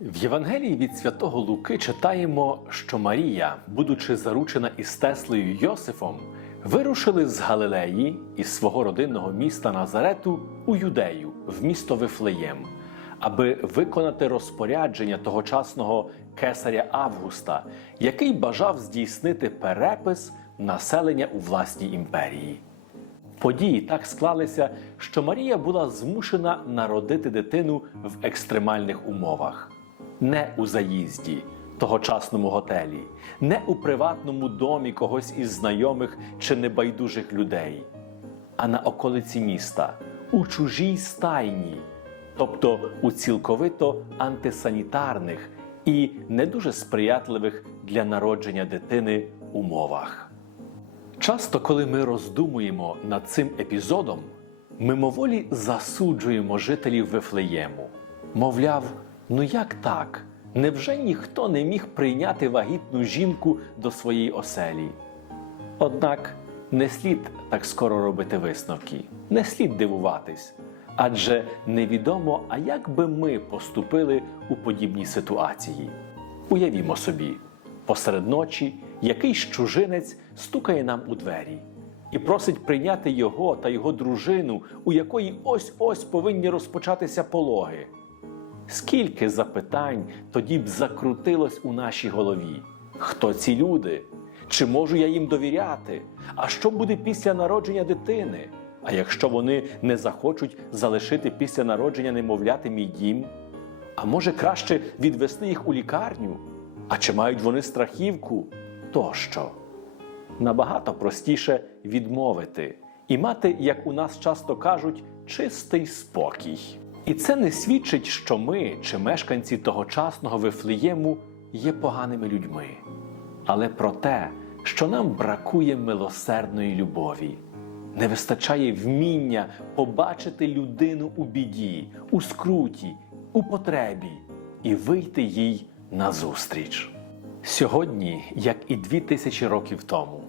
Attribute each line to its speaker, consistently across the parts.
Speaker 1: В Євангелії від святого Луки читаємо, що Марія, будучи заручена із Теслею Йосифом, вирушили з Галилеї із свого родинного міста Назарету у Юдею, в місто Вифлеєм, аби виконати розпорядження тогочасного кесаря Августа, який бажав здійснити перепис населення у власній імперії. Події так склалися, що Марія була змушена народити дитину в екстремальних умовах, не у заїзді, тогочасному готелі, не у приватному домі когось із знайомих чи небайдужих людей, а на околиці міста, у чужій стайні, тобто у цілковито антисанітарних і не дуже сприятливих для народження дитини умовах. Часто, коли ми роздумуємо над цим епізодом, мимоволі засуджуємо жителів Вифлеєму. Мовляв, ну як так? Невже ніхто не міг прийняти вагітну жінку до своєї оселі? Однак не слід так скоро робити висновки, не слід дивуватись, адже невідомо, а як би ми поступили у подібній ситуації. Уявімо собі, посеред ночі якийсь чужинець стукає нам у двері і просить прийняти його та його дружину, у якої ось-ось повинні розпочатися пологи. Скільки запитань тоді б закрутилось у нашій голові? Хто ці люди? Чи можу я їм довіряти? А що буде після народження дитини? А якщо вони не захочуть залишити після народження немовляти мій дім? А може краще відвести їх у лікарню? А чи мають вони страхівку? Тощо. Набагато простіше відмовити і мати, як у нас часто кажуть, чистий спокій. І це не свідчить, що ми чи мешканці тогочасного Вифлеєму є поганими людьми, але про те, що нам бракує милосердної любові, не вистачає вміння побачити людину у біді, у скруті, у потребі і вийти їй назустріч. Сьогодні, як і дві тисячі років тому,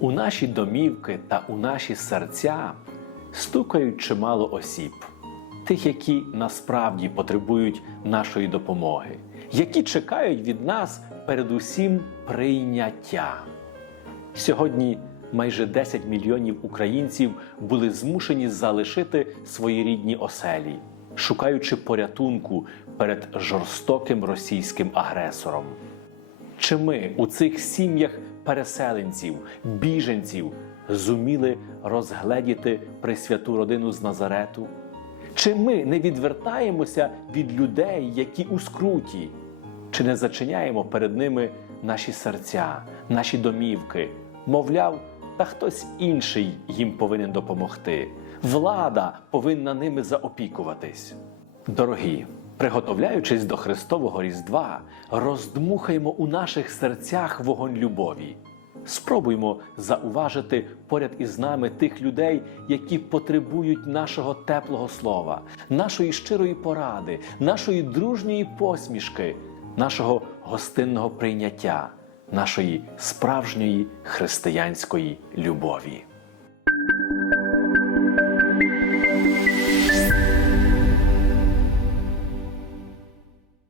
Speaker 1: у наші домівки та у наші серця стукають чимало осіб, тих, які насправді потребують нашої допомоги, які чекають від нас передусім прийняття. Сьогодні майже 10 мільйонів українців були змушені залишити свої рідні оселі, шукаючи порятунку перед жорстоким російським агресором. Чи ми у цих сім'ях переселенців, біженців зуміли розгледіти присвяту родину з Назарету? Чи ми не відвертаємося від людей, які у скруті? Чи не зачиняємо перед ними наші серця, наші домівки? Мовляв, та хтось інший їм повинен допомогти. Влада повинна ними заопікуватись. Дорогі, приготовляючись до Христового Різдва, роздмухаємо у наших серцях вогонь любові. Спробуймо зауважити поряд із нами тих людей, які потребують нашого теплого слова, нашої щирої поради, нашої дружньої посмішки, нашого гостинного прийняття, нашої справжньої християнської любові.